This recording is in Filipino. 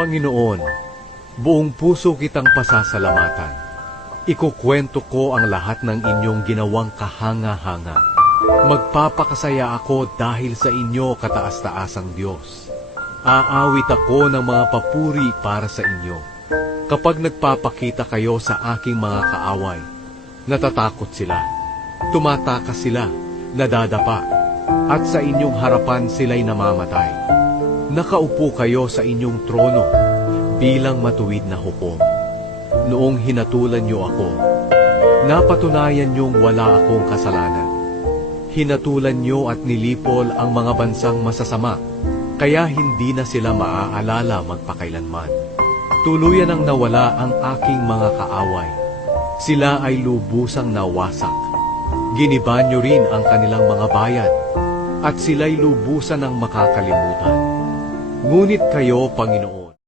Panginoon, buong puso kitang pasasalamatan. Ikukwento ko ang lahat ng inyong ginawang kahanga-hanga. Magpapakasaya ako dahil sa inyo, kataas-taasang Diyos. Aawit ako ng mga papuri para sa inyo. Kapag nagpapakita kayo sa aking mga kaaway, natatakot sila, tumatakas sila, nadadapa, at sa inyong harapan sila'y namamatay. Nakaupo kayo sa inyong trono bilang matuwid na hukom. Noong hinatulan niyo ako, napatunayan niyong wala akong kasalanan. Hinatulan niyo at nilipol ang mga bansang masasama, kaya hindi na sila maaalala magpakailanman. Tuluyan ang nawala ang aking mga kaaway. Sila ay lubusang nawasak. Giniba niyo rin ang kanilang mga bayan, at sila'y lubusan ng makakalimutan. Ngunit kayo, Panginoon,